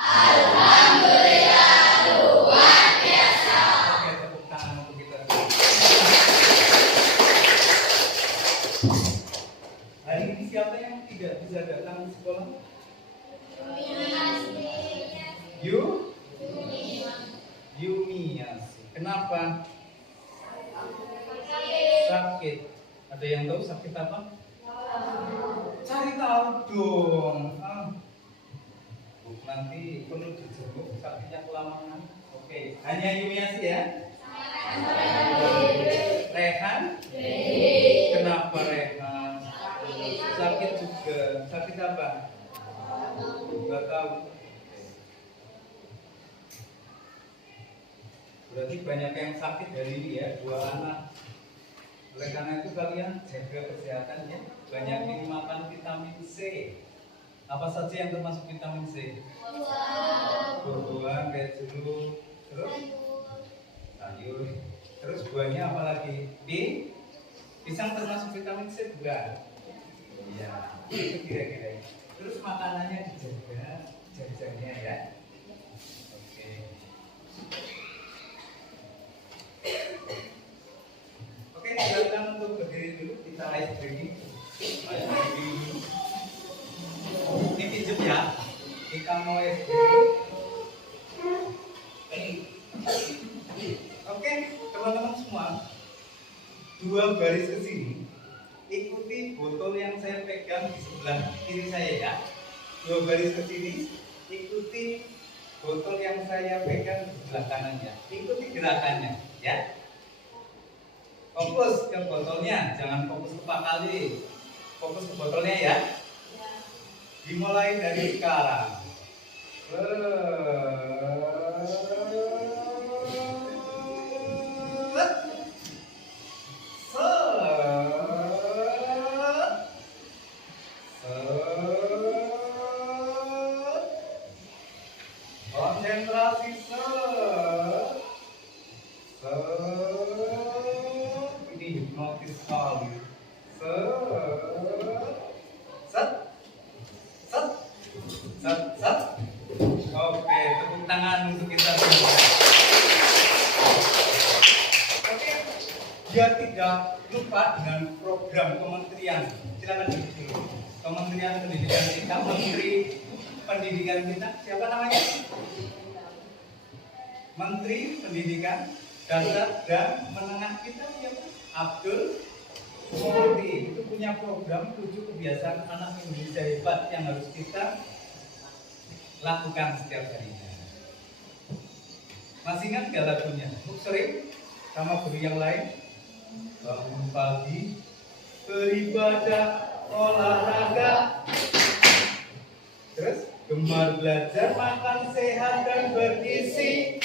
Alhamdulillah luar biasa. Oke, tepuk tangan untuk kita. Hari ini siapa yang tidak bisa datang ke sekolah? Yumiasi. Kenapa? Sakit. Ada yang tahu sakit apa? Cari tahu dong. Nanti perlu dijenguk sakitnya kelamaan. Oke, hanya Yumiasi ya. Rehan? Kenapa Rehan? Sakit juga. Sakit apa? Enggak tahu. Berarti banyak yang sakit hari ini ya, 2 anak. Oleh karena itu kalian jaga kesehatan ya. Banyakin makan vitamin C. Apa saja yang termasuk vitamin C? Buah-buahan kayak jeruk, terus sayur, terus buahnya apa lagi? Pisang termasuk vitamin C juga. Iya, itu kira-kira. Terus makanannya dijaga, jajannya ya. Oke, silakan untuk berdiri dulu. Kita ice breaking. Ini pinjam ya. Kita mau ice breaking. Oke, teman-teman semua. 2 baris ke sini. Ikuti botol yang saya pegang di sebelah kiri saya ya. 2 baris ke sini. Ikuti botol yang saya pegang di sebelah kanannya. Ikuti gerakannya ya. Fokus ke botolnya, jangan fokus ke Pak Kali. Fokus ke botolnya ya. Dimulai dari sekarang. Konsentrasi ini hipnotis sekali. Set. Oke, tepuk tangan untuk kita semua. Oke, biar tidak lupa dengan program kementerian. Silakan duduk dulu. Kementerian Pendidikan kita, Menteri Pendidikan kita, siapa namanya? Menteri Pendidikan Dasar dan Menengah kita siapa? Abdul Muhdi. Itu punya program 7 kebiasaan anak Indonesia hebat yang harus kita lakukan setiap harinya. Masih ingat gak lagunya? Sering sama guru yang lain. Bangun pagi, beribadah, olahraga. Terus gemar belajar, makan sehat dan bergizi.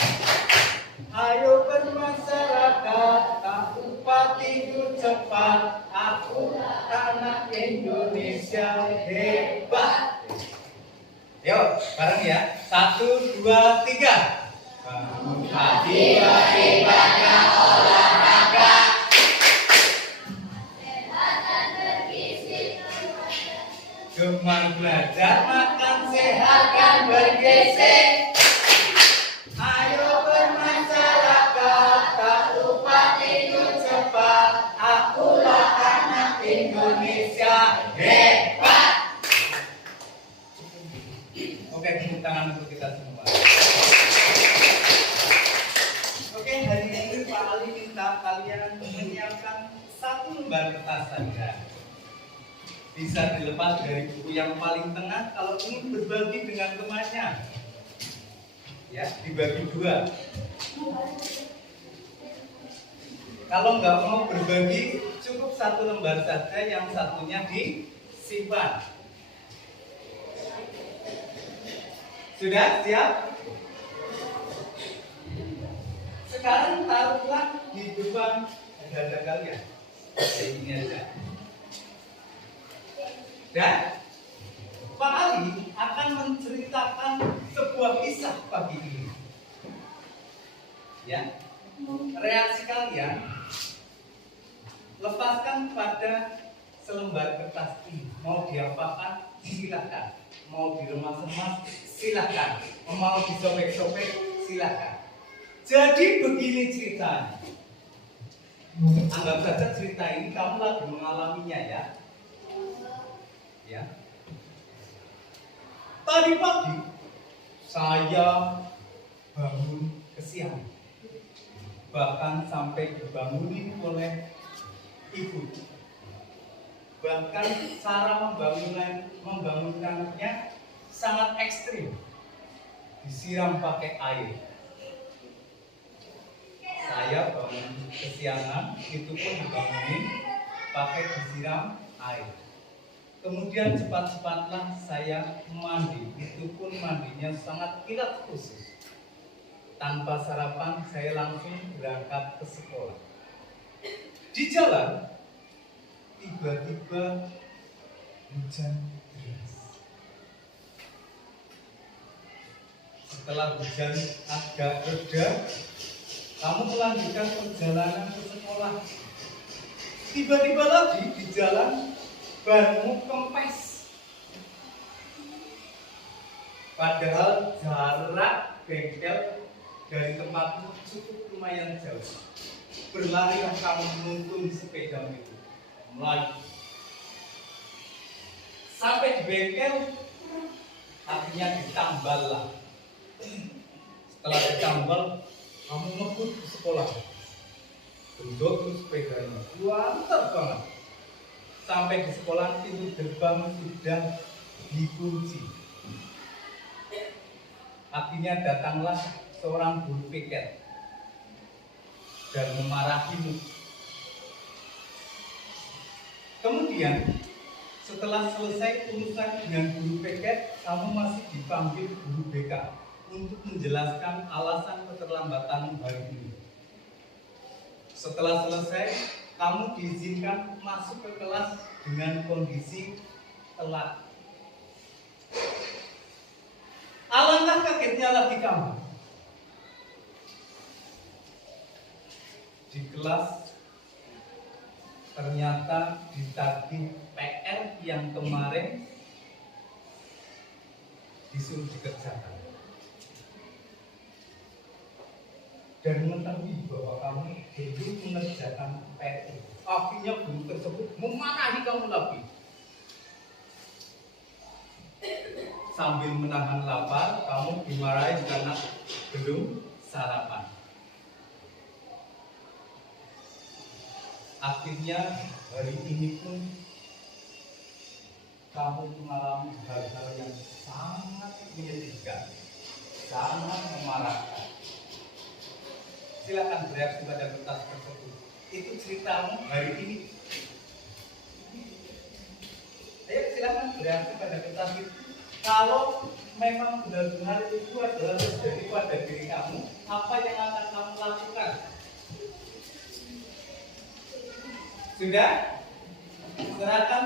Ayo bermasyarakat, tak lupa tidur cepat. Aku anak Indonesia hebat. Yuk, bareng ya. 1, 2, 3. Bangun pagi, beribadah, olahraga. Sehat dan bergizi. Gemar belajar, makan sehat dan bergizi. Ayo bermasyarakat, tak lupa tidur cepat. Akulah anak Indonesia hebat. Oke, tepuk tangan untuk kita semua. Oke, hari ini Pak Ali minta kalian menyiapkan 1 lembar kertas saja. Bisa dilepas dari buku yang paling tengah kalau ingin berbagi dengan temannya. Ya, dibagi 2. Kalau nggak mau berbagi, cukup 1 lembar saja, yang satunya disimpan. Sudah siap? Sekarang taruhlah di depan dada kalian. Ini aja. Dan Pak Ali akan menceritakan sebuah kisah pagi ini. Ya, reaksi kalian lepaskan pada selembar kertas ini. Mau diapakan? Silakan. mau diremas-remas, silakan. Mau disobek-sobek, silakan. Jadi begini ceritanya. Anggap saja cerita ini kamu lagi mengalaminya ya. Ya. Tadi pagi saya bangun kesiangan. Bahkan sampai dibangunin oleh ibu. Bahkan cara membangunkannya sangat ekstrim. Disiram pakai air. Saya bangun kesiangan, itu pun dibangunin pakai disiram air. Kemudian cepat-cepatlah saya mandi, itu pun mandinya sangat kilat khusus. Tanpa sarapan saya langsung berangkat ke sekolah. Di jalan tiba-tiba hujan deras. Setelah hujan agak reda, kamu melanjutkan perjalanan ke sekolah. Tiba-tiba lagi di jalan banmu kempes. Padahal jarak bengkel dari tempatmu cukup lumayan jauh. Berlarilah kamu menuntun sepeda itu. Melaju. Sampai di bengkel, akhirnya ditambal lah. Setelah ditambal, kamu ngebut ke sekolah. Duduk terus sepedanya, mantap banget. Sampai di sekolah pintu gerbang sudah dikunci. Akhirnya datanglah seorang guru piket dan memarahimu. Kemudian setelah selesai urusan dengan guru piket, kamu masih dipanggil guru BK untuk menjelaskan alasan keterlambatanmu hari ini. Setelah selesai, kamu diizinkan masuk ke kelas dengan kondisi telat. Alangkah kagetnya lagi kamu. Di kelas ternyata ditagih PR yang kemarin disuruh dikerjakan. Dan mengetahui bahwa kamu belum mengerjakan PR itu. Akhirnya guru tersebut memarahi kamu lagi. Sambil menahan lapar, kamu dimarahi karena belum sarapan. Akhirnya hari ini pun kamu mengalami hal-hal yang sangat menyedihkan, sangat memarahkan. Silakan bereaksi pada kertas tersebut. Itu ceritamu hari ini. Ayo silakan bereaksi pada kertas itu. Kalau memang benar-benar itu adalah terjadi pada diri kamu, apa yang akan kamu lakukan? Sudah? Silakan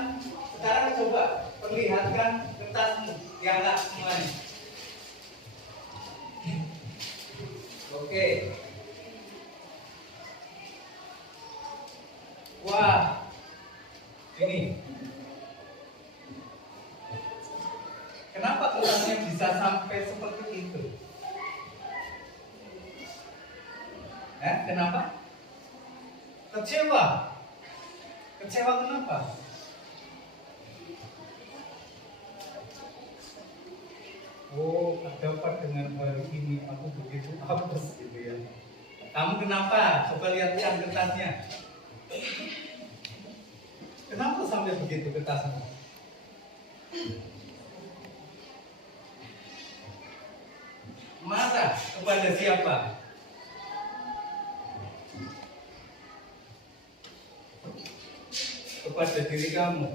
sekarang coba perlihatkan kertasmu, diangkat semuanya. Oke. Wah, ini kenapa kertasnya bisa sampai seperti itu? Kenapa? Kecewa. Kecewa kenapa? Oh, ada apa dengan hari ini? Aku begitu apes gitu ya. Kamu kenapa? Coba lihat kertasnya. Kenapa sampai begitu kertasnya? Marah kepada siapa? Kepada diri kamu.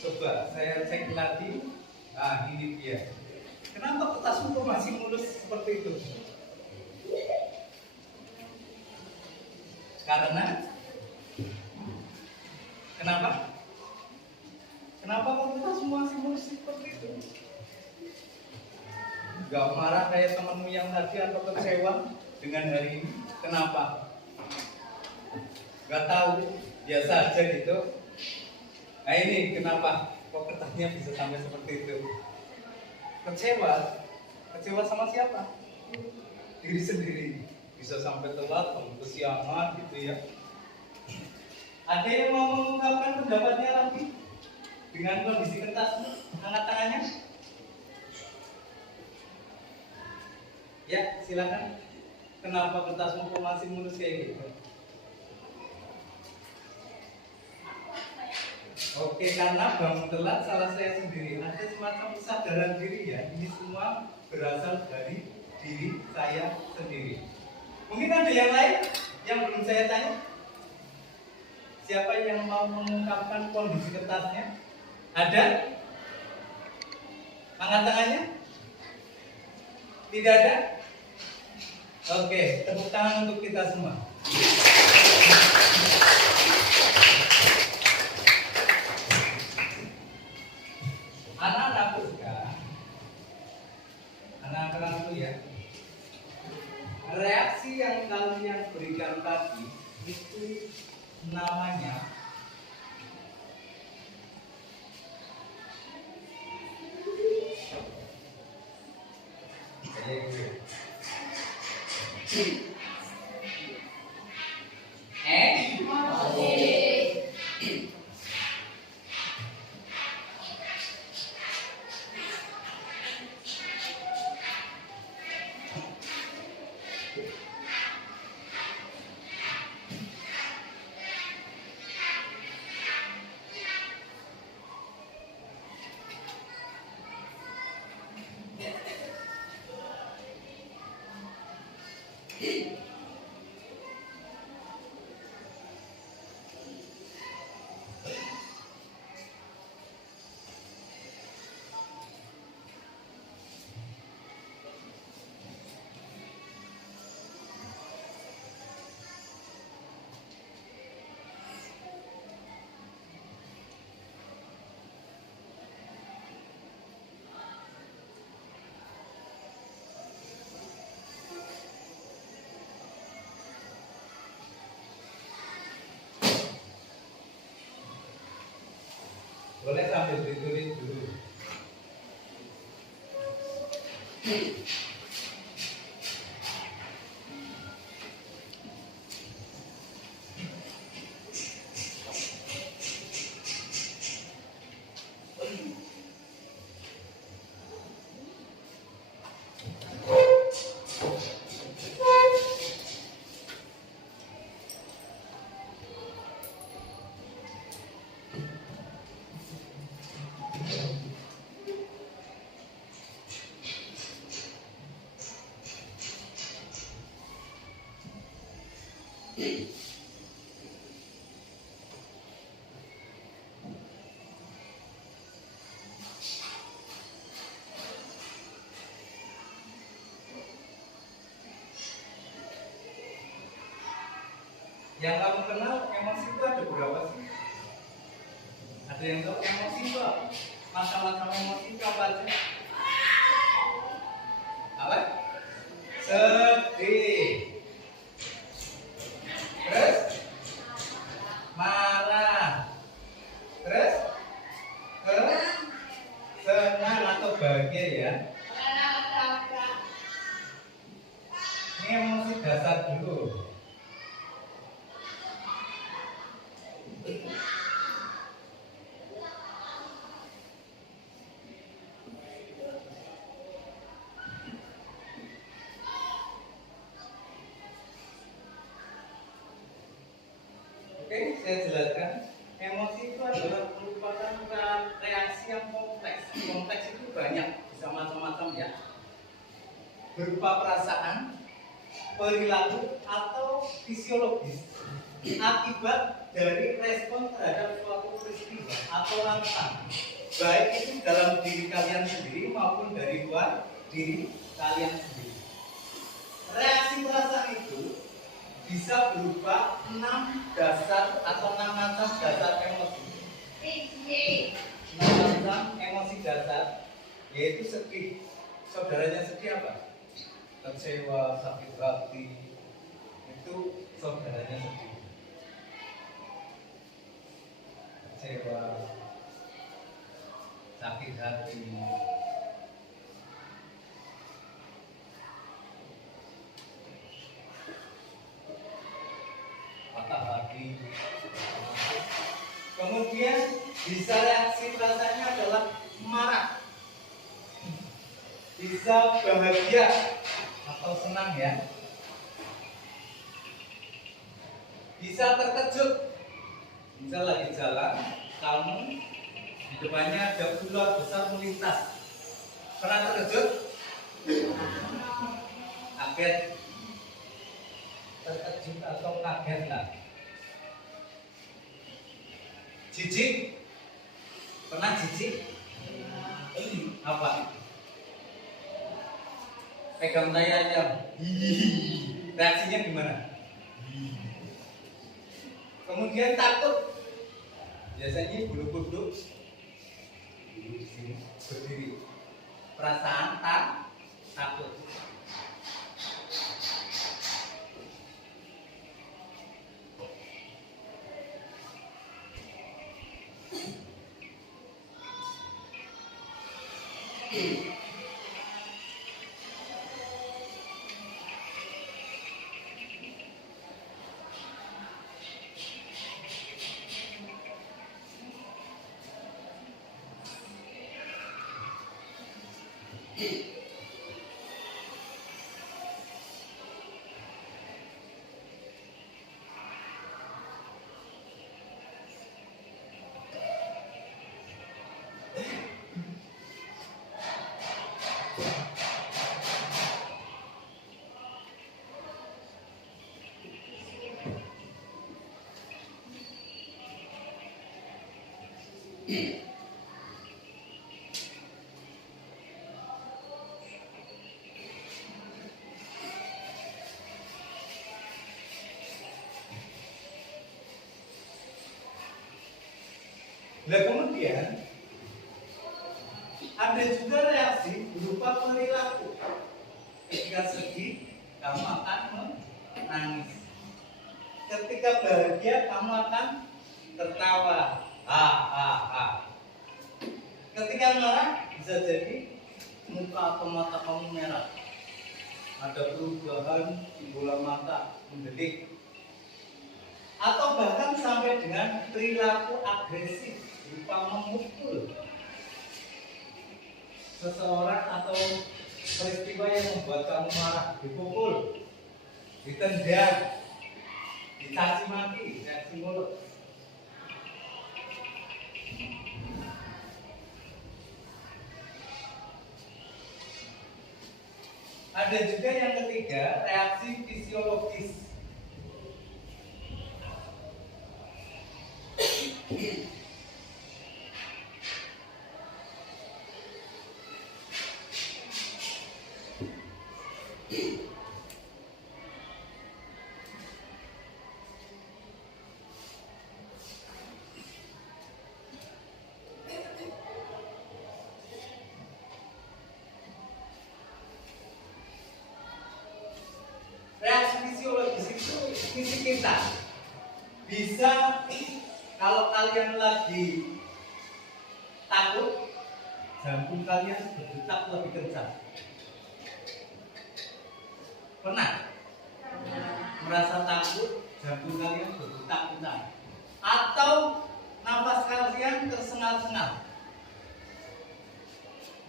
Coba saya cek lagi. Nah, ini dia. Kenapa kertasmu kok masih mulus seperti itu? Karena kenapa? Kenapa kok kertasmu masih mulus seperti itu? Gak marah kayak temanmu yang tadi atau kecewa dengan hari ini? Kenapa? Gak tahu, biasa aja gitu. Nah ini kenapa kok kertasnya bisa sampai seperti itu? Kecewa, kecewa sama siapa? Diri sendiri. Bisa sampai telat, sampai kesiangan gitu ya. Ada yang mau mengungkapkan pendapatnya lagi dengan kondisi kertas? Angkat tangannya. Ya, silakan. Kenapa kertasmu kok masih mulus kayak gitu? Oke, karena bangun telat salah saya sendiri. Ada semacam kesadaran diri ya. Ini semua berasal dari diri saya sendiri. Mungkin ada yang lain yang belum saya tanya. Siapa yang mau mengungkapkan kondisi kertasnya? Ada? Angkat tangannya? Tidak ada? Oke, tepuk tangan untuk kita semua. Anak-anakku sekarang, anak-anakku ya, reaksi yang kalian berikan tadi itu namanya boleh sambil ditulis dulu. Yang kamu kenal emosi itu ada berapa sih? Ada yang tahu emosi itu apa? Macam-macam emosi itu apa aja? Apa? Sedih. Terus? Marah. Terus? Senang atau bahagia ya? Ini emosi dasar dulu. Oke, saya jelaskan. Emosi itu adalah merupakan reaksi yang kompleks. Kompleks itu banyak, bisa macam-macam ya. Berupa perasaan, perilaku, atau fisiologis akibat dari respon terhadap suatu peristiwa atau rangsangan, baik itu dalam diri kalian sendiri maupun dari luar diri kalian sendiri. Reaksi perasaan itu bisa berupa 6 dasar atau 6 macam dasar emosi. 6 macam emosi dasar, yaitu sedih. Saudaranya sedih apa? Kecewa, sakit hati, itu saudaranya sedih. kecewa, sakit hati, patah hati. Kemudian bisa reaksi rasanya adalah marah, bisa bahagia atau senang ya, bisa terkejut. Misal lagi jalan, kamu di depannya ada ular besar melintas, pernah terkejut? Kaget, terkejut atau kaget lah. Jijik, pernah jijik? Apa? Pegang tai ayam, reaksinya gimana? Kemudian takut, biasanya bulu kuduk di sini berdiri, perasaan takut. Nah kemudian ada juga reaksi berupa perilaku. Ketika sedih, kamu akan menangis. Ketika bahagia, kamu akan tertawa. Ha ha ha. Ketika marah, bisa jadi muka atau mata kamu merah. Ada perubahan di bola mata, mendelik. Atau bahkan sampai dengan perilaku agresif berupa memukul seseorang atau peristiwa yang membuat kamu marah, dipukul, ditendang, dicaci maki, reaksi mulut. Ada juga yang ketiga, reaksi fisiologis. Reaksi fisiologis itu fisik kita. Bisa kalau kalian lagi takut, jantung kalian berdetak lebih kencang. Pernah? Merasa takut, jantung kalian berdetak kencang. Atau nafas kalian tersengal-sengal.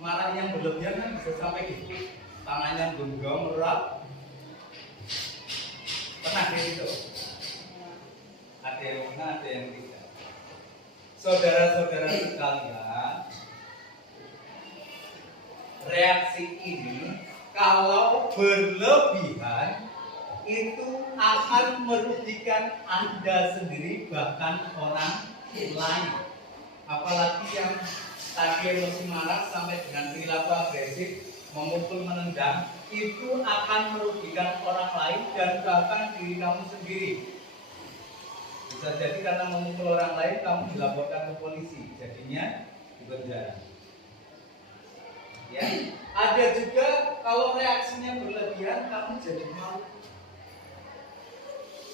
Marah yang berlebihan kan bisa sampai gitu. Tangannya genggam erat. Pernah kayak gitu? Ada yang pernah, ada yang tidak. Saudara-saudara sekalian, reaksi ini kalau berlebihan itu akan merugikan Anda sendiri bahkan orang lain. Apalagi yang tadi emosi marah sampai dengan perilaku agresif, memukul, menendang, itu akan merugikan orang lain dan bahkan diri kamu sendiri. Bisa jadi karena memukul orang lain kamu dilaporkan ke polisi, jadinya di penjara. Ya, ada juga kalau reaksinya berlebihan kamu jadi malu.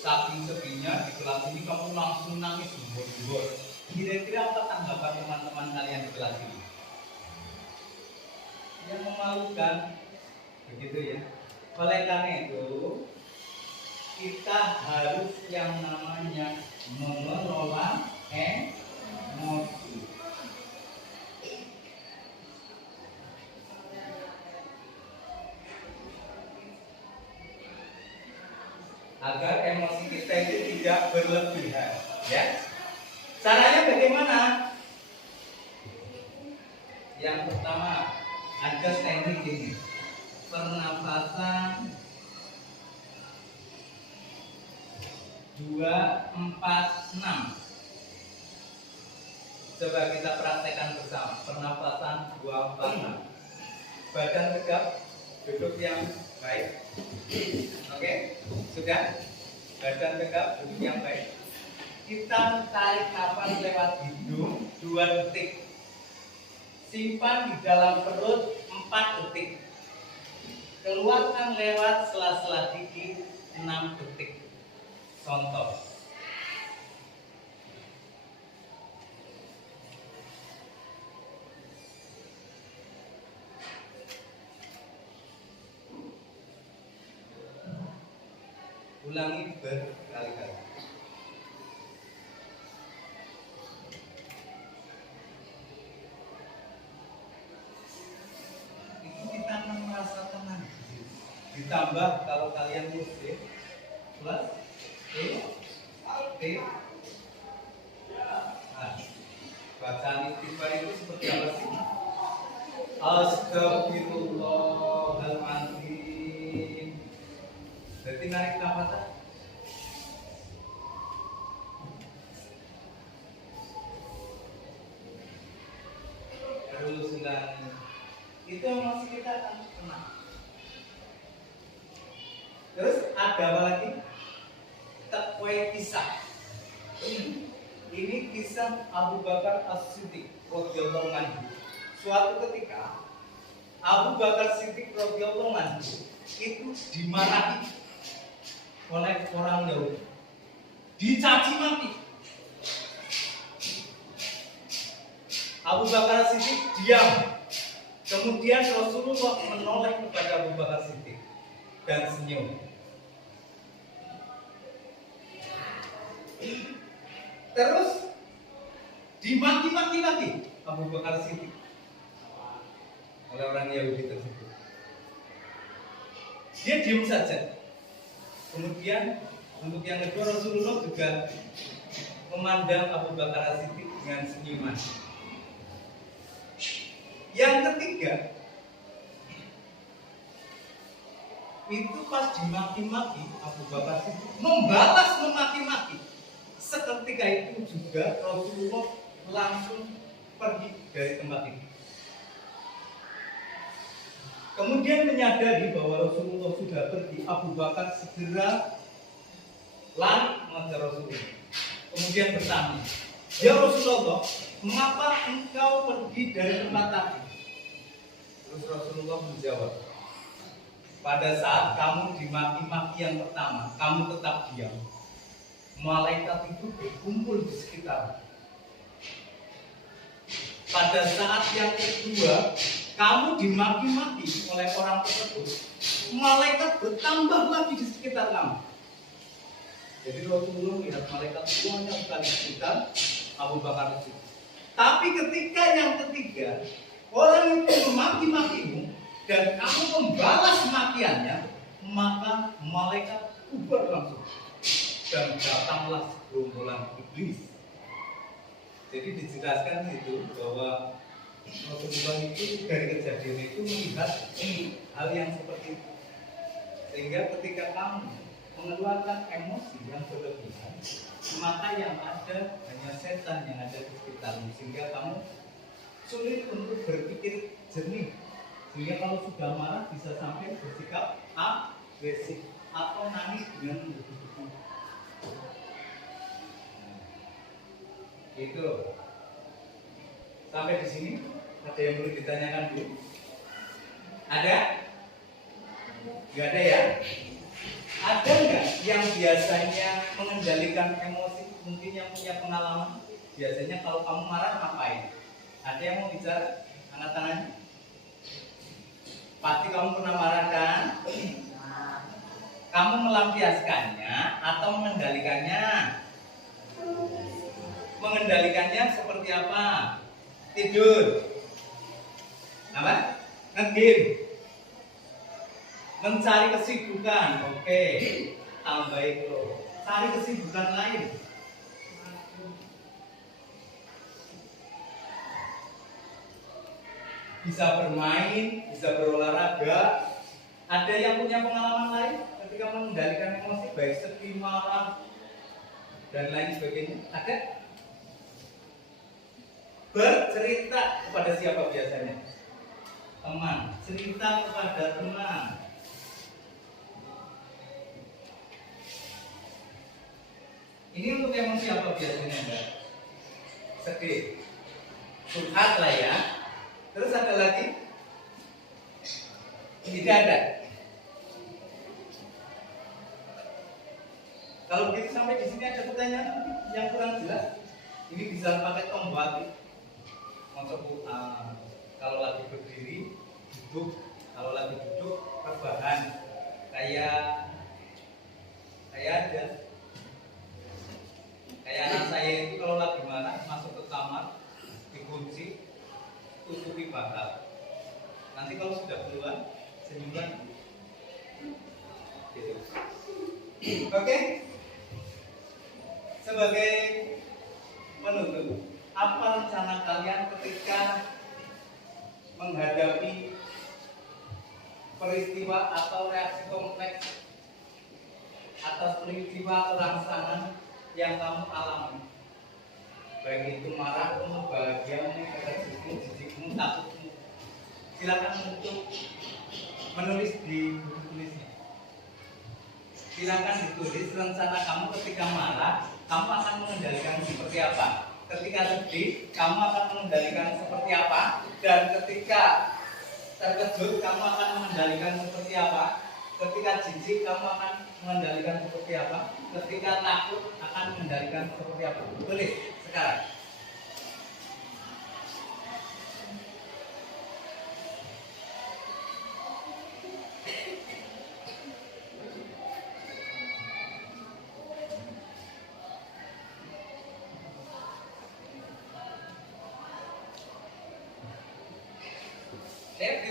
Saking sedihnya di kelas ini kamu langsung nangis, bor-bor. Kira-kira apa tanggapan teman-teman kalian di kelas ini? Yang memalukan, begitu ya. Oleh karena itu, kita harus yang namanya mengelola emosi. Agar emosi kita itu tidak berlebihan, ya. Caranya bagaimana? Yang pertama, ada teknik ini. Pernapasan 2-4-6. Coba kita praktekkan bersama. Pernapasan 2-4-6. Badan tegap, duduk yang baik. Oke, sudah? Badan tegap, duduk yang baik. Kita tarik nafas lewat hidung 2 detik. Simpan di dalam perut 4 detik. Keluarkan lewat sela-sela gigi 6 detik. Contoh. Ulangi berkali-kali. Itu kita akan merasa tenang. Ditambah kalau kalian muslim plus nah, bacaan istighfar itu seperti apa sih? Astagfirullahaladzim. Jadi narik nafas. Terus ulangi. Itu emosi kita akan tenang. Terus ada apa lagi? Takwai kisah. Ini kisah Abu Bakar As-Siddiq radhiyallahu anhu. Suatu ketika Abu Bakar Siddiq radhiyallahu anhu itu dimarahi oleh orang Yahudi, dicaci maki. Abu Bakar Siddiq diam. Kemudian Rasulullah menoleh kepada Abu Bakar Siddiq dan senyum. Terus dimaki-maki lagi Abu Bakar Siddiq oleh orang Yahudi tersebut. Dia diam saja. Kemudian untuk yang kedua Rasulullah juga memandang Abu Bakar Siddiq dengan senyuman. Yang ketiga itu pas dimaki-maki Abu Bakar Siddiq membalas memaki-maki. Seketika itu juga Rasulullah langsung pergi dari tempat itu. Kemudian menyadari bahwa Rasulullah sudah pergi, Abu Bakar segera lari mengejar Rasulullah. Kemudian bertanya, "Ya Rasulullah, mengapa engkau pergi dari tempat tadi?" Terus Rasulullah menjawab, "Pada saat kamu dimaki-maki yang pertama, kamu tetap diam. Malaikat itu berkumpul di sekitar. Pada saat yang kedua, kamu dimaki-maki oleh orang tersebut, malaikat bertambah lagi di sekitar kamu." Jadi Rasulullah melihat malaikat semuanya bukan di sekitar Abu Bakar itu. Tapi ketika yang ketiga, orang itu memaki-makimu dan kamu membalas makiannya, maka malaikat bubar langsung. Dan datanglah gerombolan iblis. Jadi dijelaskan itu bahwa Rasulullah itu dari kejadian itu melihat hal yang seperti itu. Sehingga ketika kamu mengeluarkan emosi yang berlebihan, maka yang ada hanya setan yang ada di sekitarmu. Sehingga kamu sulit untuk berpikir jernih. Sehingga kalau sudah marah bisa sampai bersikap agresif atau nangis dengan begitu. Itu sampai di sini ada yang perlu ditanyakan dulu? Ada? Gak ada ya? Ada nggak yang biasanya mengendalikan emosi, mungkin yang punya pengalaman? biasanya kalau kamu marah ngapain? Ada yang mau bicara? Angkat tangannya. Pasti kamu pernah marah kan? Kamu melampiaskannya atau mengendalikannya? Mengendalikannya seperti apa? Tidur, apa? Nge-game, mencari kesibukan. Oke, tambah itu. Cari kesibukan lain. Bisa bermain, bisa berolahraga. Ada yang punya pengalaman lain ketika mengendalikan emosi, baik sedih, marah, dan lain sebagainya? Ada? Bercerita kepada siapa biasanya? Teman. Cerita kepada teman. Ini untuk emosi apa biasanya, Mbak? Sedih, curhat lah ya. Terus ada lagi? Tidak ada. Kalau begitu sampai di sini ada pertanyaan yang kurang jelas. Ini bisa pakai tombol hati. Maksudku, kalau lagi berdiri, duduk. Kalau lagi duduk, rebahan. Kayak aja. Kayak anak saya itu kalau lagi marah masuk ke kamar, dikunci, tutupi bakal. Nanti kalau sudah keluar, senyuman. Gitu. Oke? Sebagai penutup, apa rencana kalian ketika menghadapi peristiwa atau reaksi kompleks atas peristiwa atau rangsangan yang kamu alami? Baik itu marahmu, bahagiamu, kekecewaan, jijikmu, takutmu. Silakan untuk menulis di buku tulisnya. Silakan ditulis rencana kamu ketika marah, kamu akan mengendalikan seperti apa. Ketika sedih, kamu akan mengendalikan seperti apa. Dan ketika terkejut, kamu akan mengendalikan seperti apa. Ketika jijik, kamu akan mengendalikan seperti apa. Ketika takut, akan mengendalikan seperti apa. Tulis sekarang.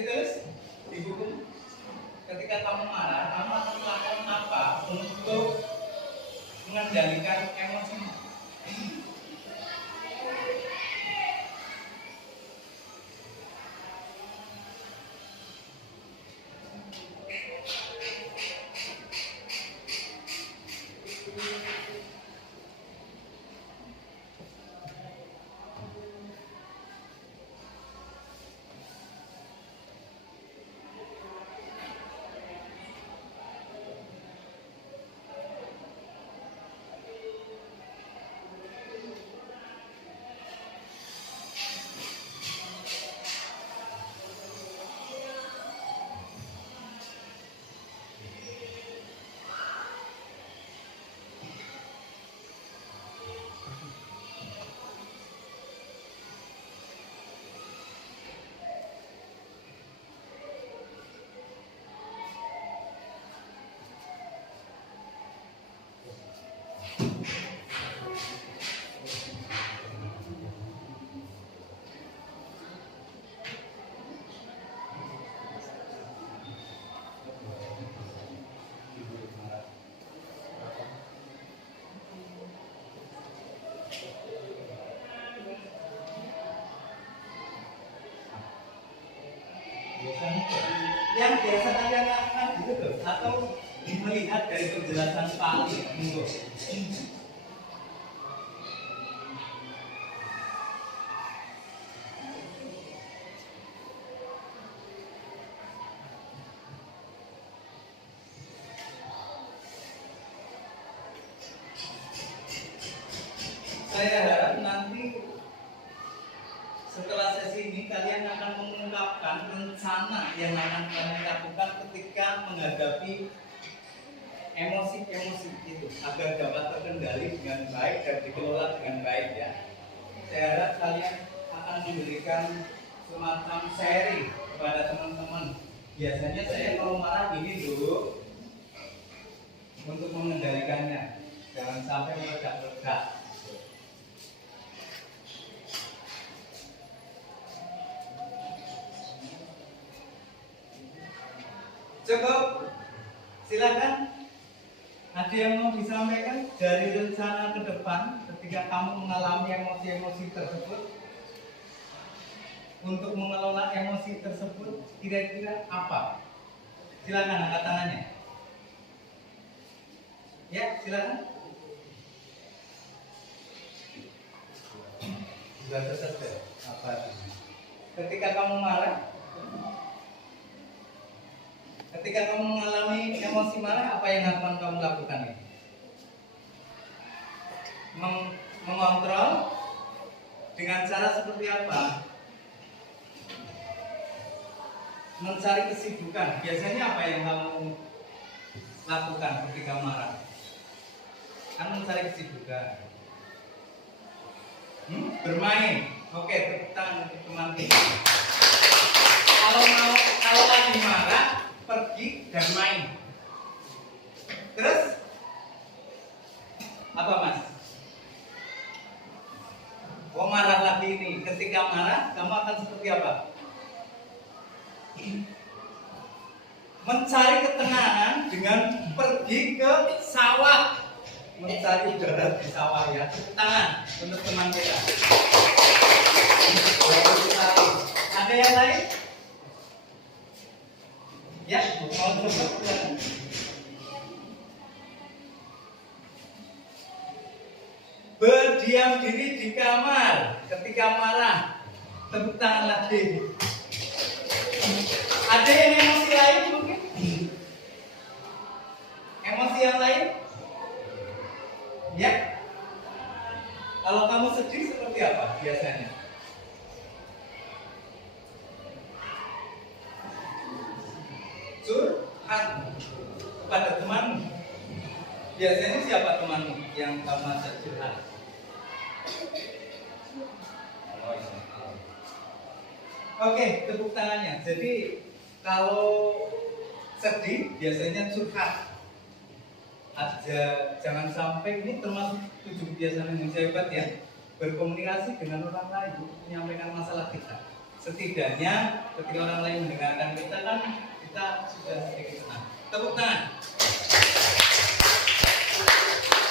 Ditulis di buku. Ketika kamu marah, kamu akan melakukan apa untuk mengendalikan emosi? Yang biasa kalian lakukan gitu loh, atau melihat dari penjelasan Pak Ali monggo. Saya harap nanti setelah sesi ini kalian akan mengungkapkan rencana yang akan kalian lakukan ketika menghadapi emosi-emosi itu agar dapat terkendali dengan baik dan dikelola dengan baik ya. saya harap kalian akan memberikan semacam sharing kepada teman-teman. Biasanya saya kalau marah gini dulu untuk mengendalikannya, jangan sampai meledak-ledak. Cukup, silakan. Ada yang mau disampaikan dari rencana ke depan ketika kamu mengalami emosi-emosi tersebut? Untuk mengelola emosi tersebut kira-kira apa? Silakan angkat tangannya. Ya, silakan. Sudah tersedot apa? Ketika kamu marah, ketika kamu mengalami emosi marah, apa yang akan kamu lakukan ini? Mengontrol dengan cara seperti apa? Mencari kesibukan. Biasanya apa yang kamu lakukan ketika marah? Kan mencari kesibukan. Bermain. Oke, tepuk tangan untuk teman kita. Kalau lagi marah, pergi dan main. Terus apa, Mas? Oh, marah lagi ini. Ketika marah, kamu akan seperti apa? Mencari ketenangan dengan pergi ke sawah, mencari udara di sawah, ya. Tepuk tangan untuk teman kita. Ada yang lain? Ya, mau sebut. Berdiam diri di kamar ketika marah. Tepuk tangan lagi. Ada yang emosi lain mungkin? Emosi yang lain? Ya. Kalau kamu sedih seperti apa biasanya? Curhat kepada temanmu. Biasanya siapa temanmu yang kamu ajak curhat? Oke, tepuk tangannya. Jadi kalau sedih biasanya curhat aja, jangan sampai, ini termasuk 7 kebiasaan manusia hebat ya, berkomunikasi dengan orang lain untuk menyampaikan masalah kita. Setidaknya ketika orang lain mendengarkan kita kan kita sudah sedikit tenang. Tepuk tangan.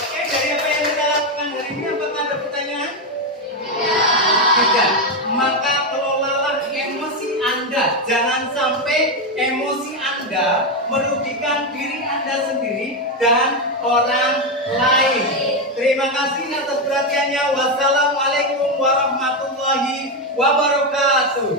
Oke, dari apa yang kita lakukan hari ini, apakah ada pertanyaan? Tidak. Maka kelolalah emosi Anda. Jangan sampai emosi Anda merugikan diri Anda sendiri dan orang lain. Terima kasih atas perhatiannya. Wassalamualaikum warahmatullahi wabarakatuh.